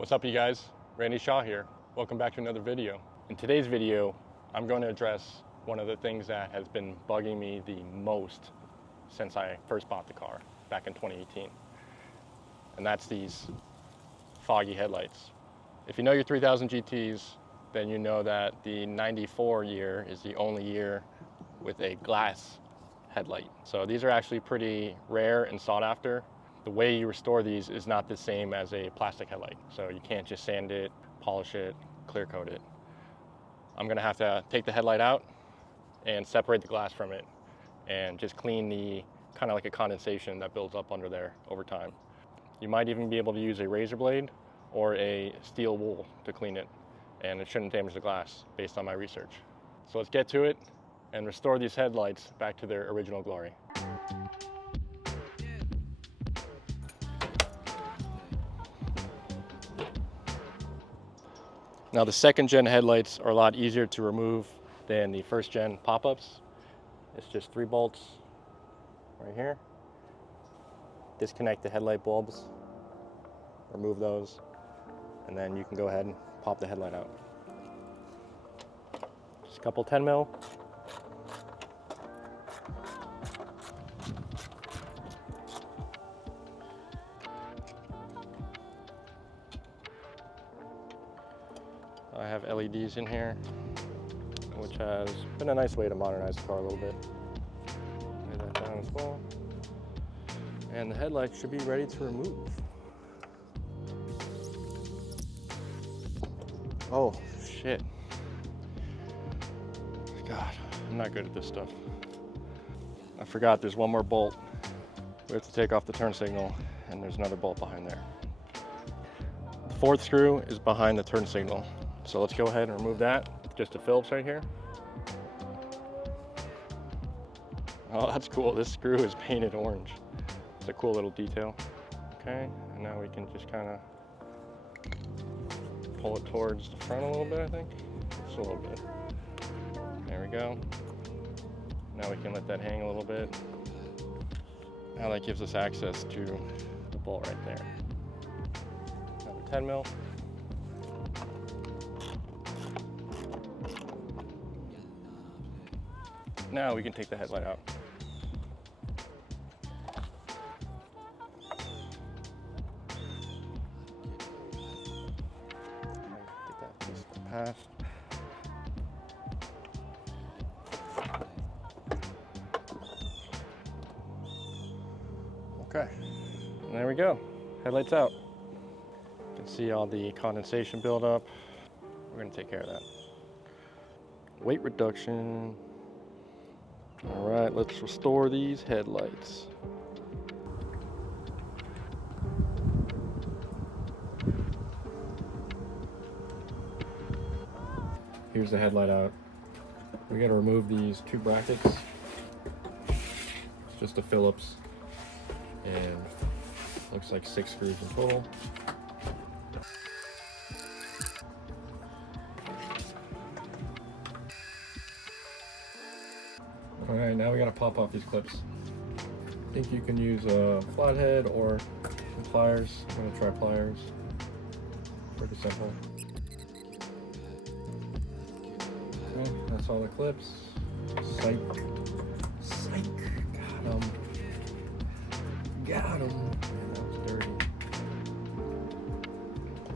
What's up, you guys? Randy Shaw here. Welcome back to another video. In today's video, I'm going to address one of the things that has been bugging me the most since I first bought the car back in 2018. And that's these foggy headlights. If you know your 3000 GTs, then you know that the 94 year is the only year with a glass headlight. So these are actually pretty rare and sought after. The way you restore these is not the same as a plastic headlight. So you can't just sand it, polish it, clear coat it. I'm gonna have to take the headlight out and separate the glass from it and just clean the kind of like a condensation that builds up under there over time. You might even be able to use a razor blade or a steel wool to clean it, and it shouldn't damage the glass based on my research. So let's get to it and restore these headlights back to their original glory. Now the second gen headlights are a lot easier to remove than the first gen pop-ups. It's just 3 bolts right here. Disconnect the headlight bulbs, remove those, and then you can go ahead and pop the headlight out. Just a couple 10 mil. I have LEDs in here, which has been a nice way to modernize the car a little bit. Lay that down as well. And the headlight should be ready to remove. Oh, shit. God, I'm not good at this stuff. I forgot there's one more bolt. We have to take off the turn signal, and there's another bolt behind there. The 4th screw is behind the turn signal. So let's go ahead and remove that. Just a Phillips right here. Oh, that's cool. This screw is painted orange. It's a cool little detail. Okay, and now we can just kind of pull it towards the front a little bit, I think. Just a little bit. There we go. Now we can let that hang a little bit. Now that gives us access to the bolt right there. Another 10 mil. Now we can take the headlight out. Get that piece past. Okay, and there we go. Headlights out. You can see all the condensation buildup. We're gonna take care of that. Weight reduction. All right, let's restore these headlights. Here's the headlight out. We got to remove these 2 brackets. It's just a Phillips, and looks like 6 screws in total. All right, now we got to pop off these clips. I think you can use a flathead or some pliers. I'm going to try pliers. Pretty simple. Okay, that's all the clips. Psych. Got them. Man, that was dirty.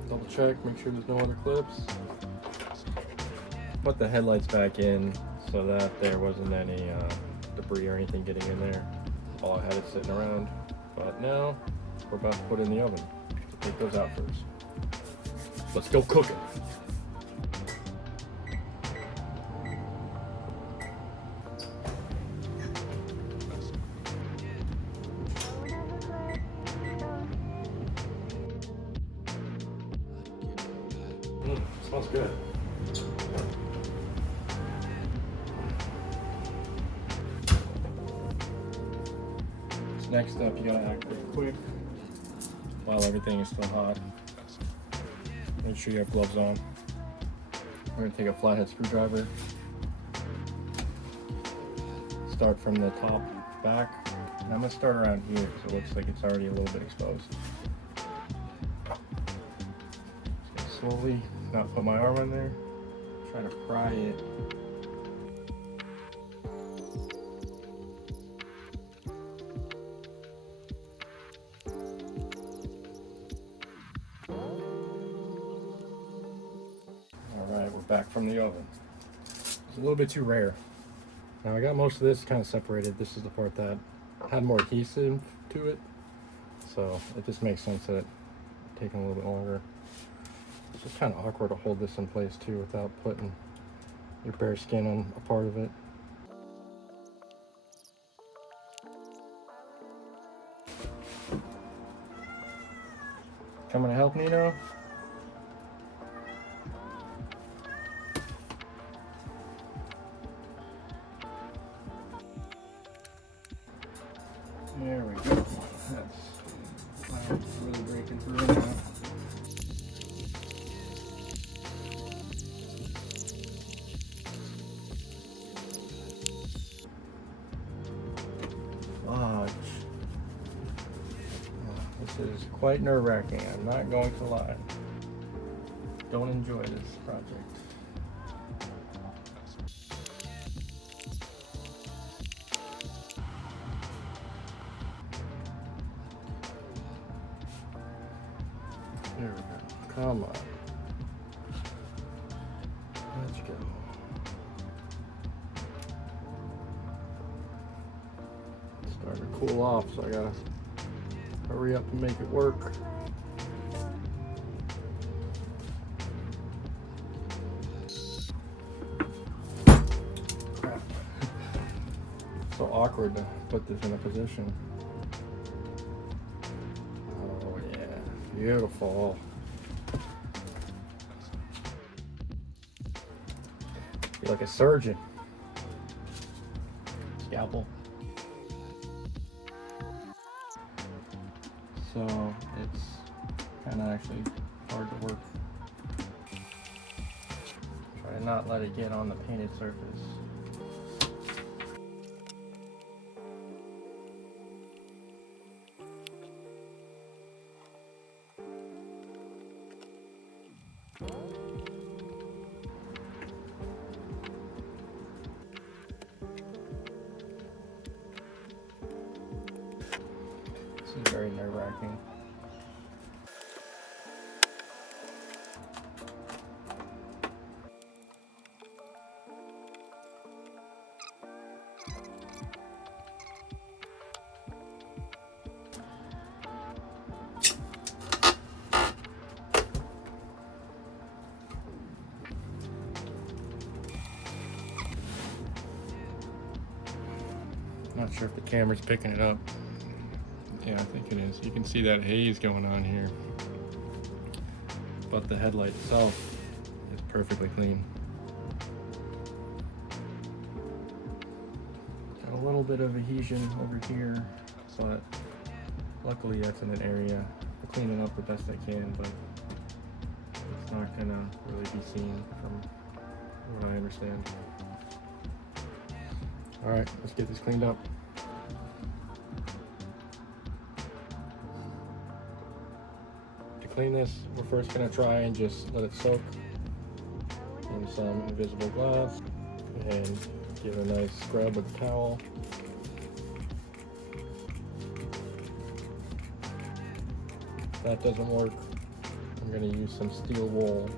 Double check, make sure there's no other clips. Put the headlights back in so that there wasn't any debris or anything getting in there while I had it sitting around. But now we're about to put it in the oven. So take those out first. Let's go cook it. Smells good. Next up, you gotta act pretty quick while everything is still hot. Make sure you have gloves on. We're gonna take a flathead screwdriver, start from the top back, and I'm gonna start around here because it looks like it's already a little bit exposed. slowly, not put my arm in there, try to pry it. Alright, we're back from the oven. It's a little bit too rare. Now I got most of this kind of separated. This is the part that had more adhesive to it, so it just makes sense that it's taking a little bit longer. It's just kind of awkward to hold this in place too without putting your bare skin on a part of it. Coming to help, Nino? There we go. That's really breaking through now. Fudge. This is quite nerve-wracking, I'm not going to lie. Don't enjoy this project. There we go. Come on. Let's go. It's starting to cool off, so I gotta hurry up and make it work. Crap. So awkward to put this in a position. Oh yeah, beautiful. Feel like a surgeon. Scalpel. So it's kind of actually hard to work. Try to not let it get on the painted surface. This is very nerve-wracking. Not sure if the camera's picking it up. Yeah, I think it is. You can see that haze going on here. But the headlight itself is perfectly clean. Got a little bit of adhesion over here, but luckily that's in an area. I'll clean it up the best I can, but it's not gonna really be seen from what I understand. Alright, let's get this cleaned up. To clean this, we're first going to try and just let it soak in some invisible glass and give it a nice scrub with a towel. If that doesn't work, I'm going to use some steel wool.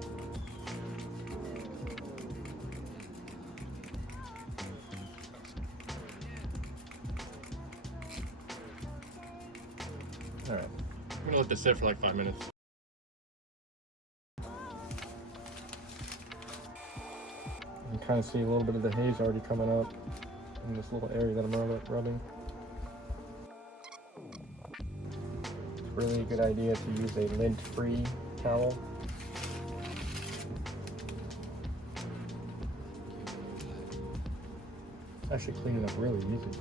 Alright, I'm going to let this sit for like 5 minutes. You can kind of see a little bit of the haze already coming up in this little area that I'm rubbing. It's really a good idea to use a lint-free towel. It's actually cleaning up really easy.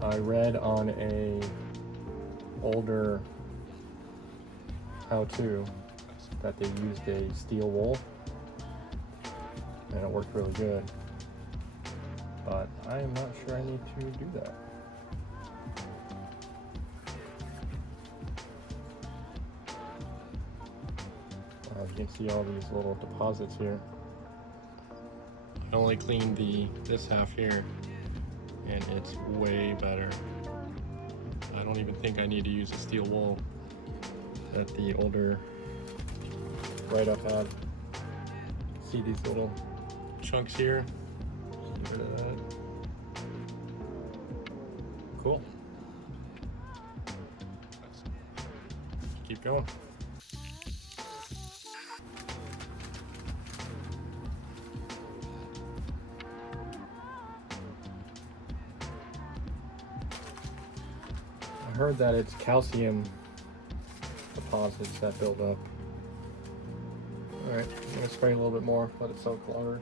I read on a older how-to that they used a steel wool and it worked really good, but I am not sure I need to do that. You can see all these little deposits here. I only cleaned this half here, and it's way better. I don't even think I need to use a steel wool that the older write-up had. See these little chunks here? Just get rid of that. Cool. Keep going. I heard that it's calcium deposits that build up. Alright, I'm going to spray a little bit more, let it soak longer.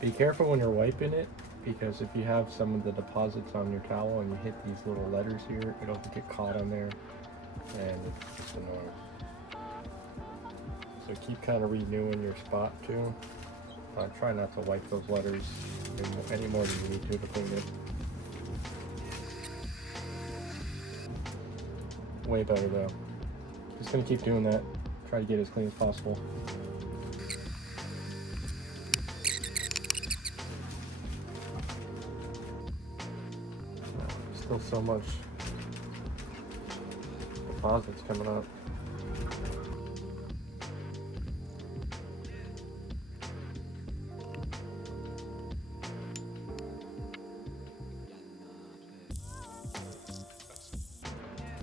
Be careful when you're wiping it, because if you have some of the deposits on your towel and you hit these little letters here, it'll get caught on there and it's just annoying. So keep kind of renewing your spot too. Try not to wipe those letters any more than you need to clean it. Way better though. Just gonna keep doing that. Try to get as clean as possible. Still so much deposits coming up.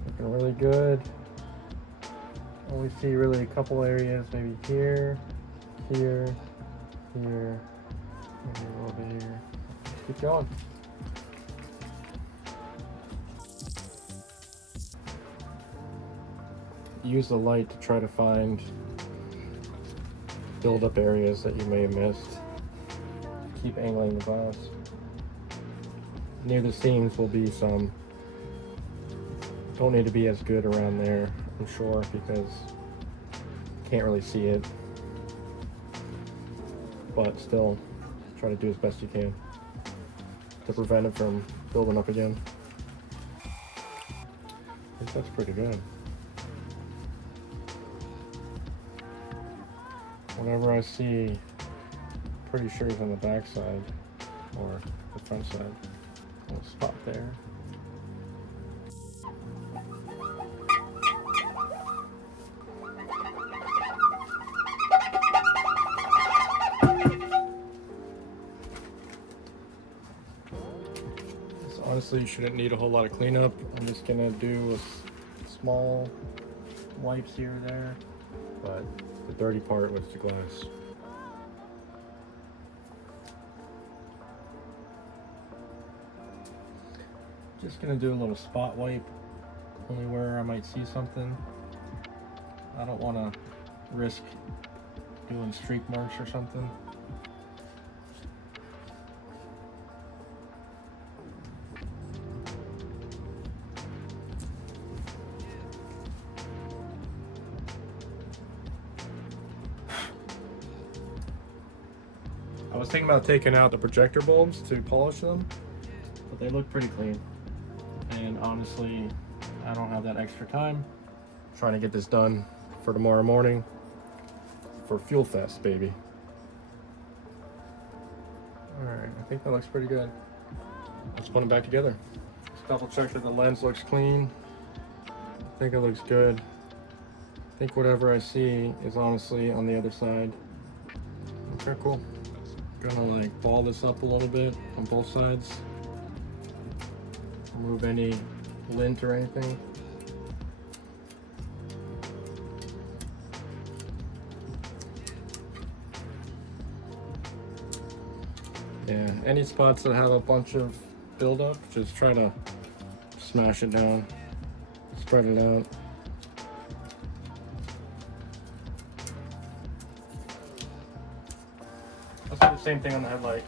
Looking really good. Only see really a couple areas, maybe here, here, here, maybe a little bit here. Keep going. Use the light to try to find build-up areas that you may have missed. Keep angling the glass. Near the seams will be some. Don't need to be as good around there, I'm sure, because you can't really see it. But still, try to do as best you can to prevent it from building up again. I think that's pretty good. Whatever I see, pretty sure is on the back side or the front side. A little spot there. So honestly, you shouldn't need a whole lot of cleanup. I'm just gonna do a small wipes here or there, but the dirty part was the glass. Just gonna do a little spot wipe, only where I might see something. I don't want to risk doing streak marks or something. I was thinking about taking out the projector bulbs to polish them, but they look pretty clean. And honestly, I don't have that extra time. I'm trying to get this done for tomorrow morning for Fuel Fest, baby. Alright, I think that looks pretty good. Let's put them back together. Just double check that the lens looks clean. I think it looks good. I think whatever I see is honestly on the other side. Okay, cool. Gonna like ball this up a little bit on both sides. Remove any lint or anything. Yeah, any spots that have a bunch of buildup, just try to smash it down, spread it out. Let's do the same thing on the headlight.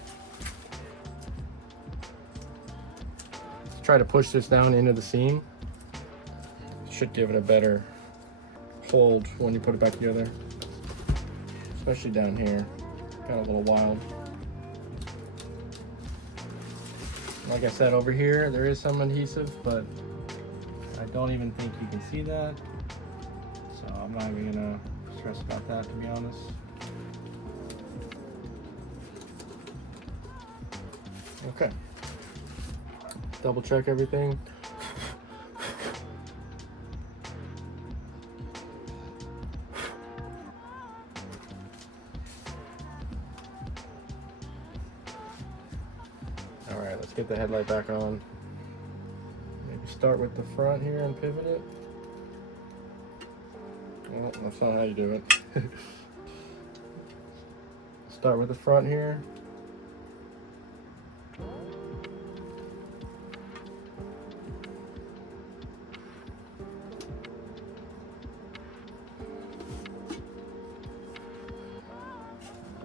try to push this down into the seam. It should give it a better hold when you put it back together, especially down here. Got a little wild. Like I said, over here there is some adhesive, but I don't even think you can see that, so I'm not even gonna stress about that, to be honest. Okay, double check everything. All right, let's get the headlight back on. Maybe start with the front here and pivot it. Well, that's not how you do it. Start with the front here.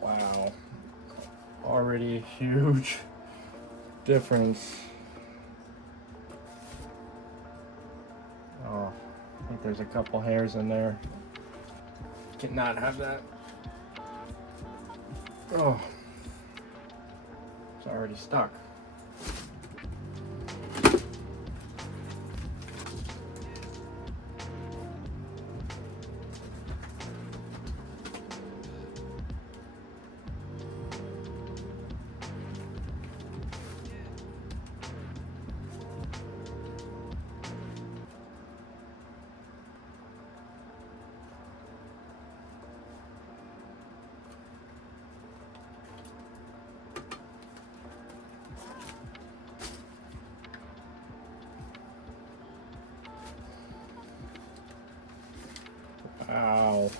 Wow, already huge difference. Oh, I think there's a couple hairs in there. Cannot have that. Oh, it's already stuck. Wow.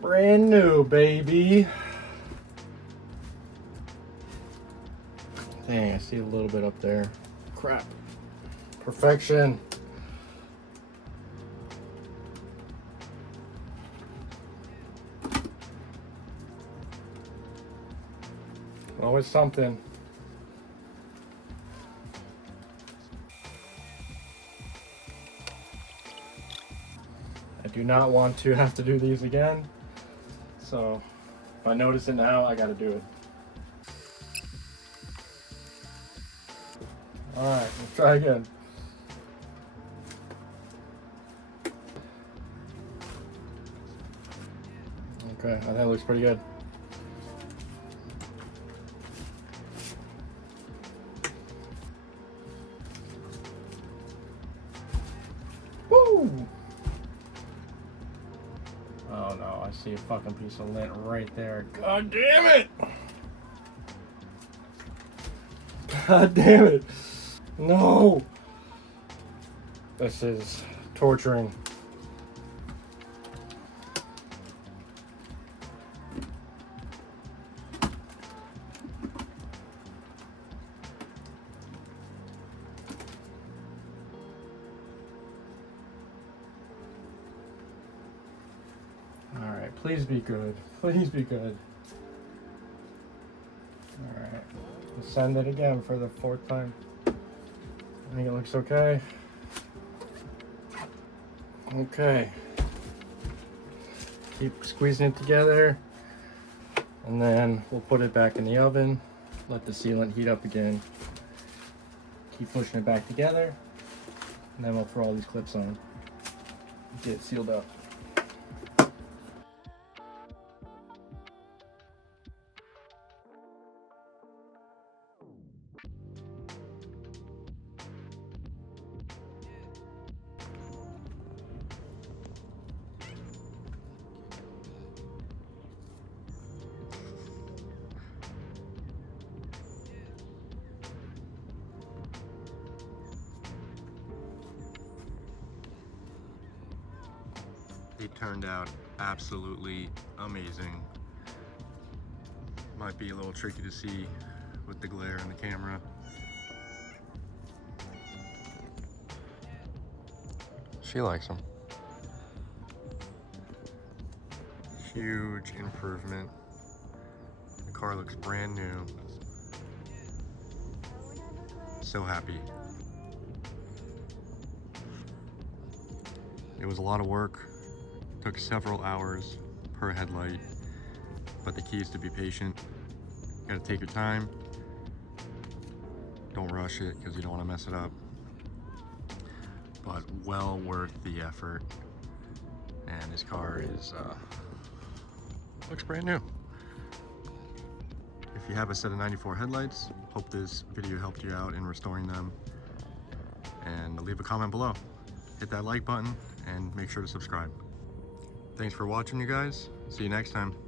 Brand new, baby. Dang, I see a little bit up there. Crap. Perfection. Always something. I do not want to have to do these again, so if I notice it now, I gotta do it. Alright, let's try again. Okay, that looks pretty good. Woo! Oh no, I see a fucking piece of lint right there. God damn it! God damn it! No! This is torturing. Alright, please be good. Please be good. Alright, let's send it again for the fourth time. I think it looks okay. Okay. Keep squeezing it together, and then we'll put it back in the oven. Let the sealant heat up again. Keep pushing it back together, and then we'll throw all these clips on. Get it sealed up. It turned out absolutely amazing. Might be a little tricky to see with the glare in the camera. She likes them. Huge improvement. The car looks brand new. So happy. It was a lot of work, took several hours per headlight, but the key is to be patient. You gotta take your time. Don't rush it because you don't want to mess it up. But well worth the effort. And this car is looks brand new. If you have a set of 94 headlights, hope this video helped you out in restoring them. And leave a comment below. Hit that like button and make sure to subscribe. Thanks for watching, you guys. See you next time.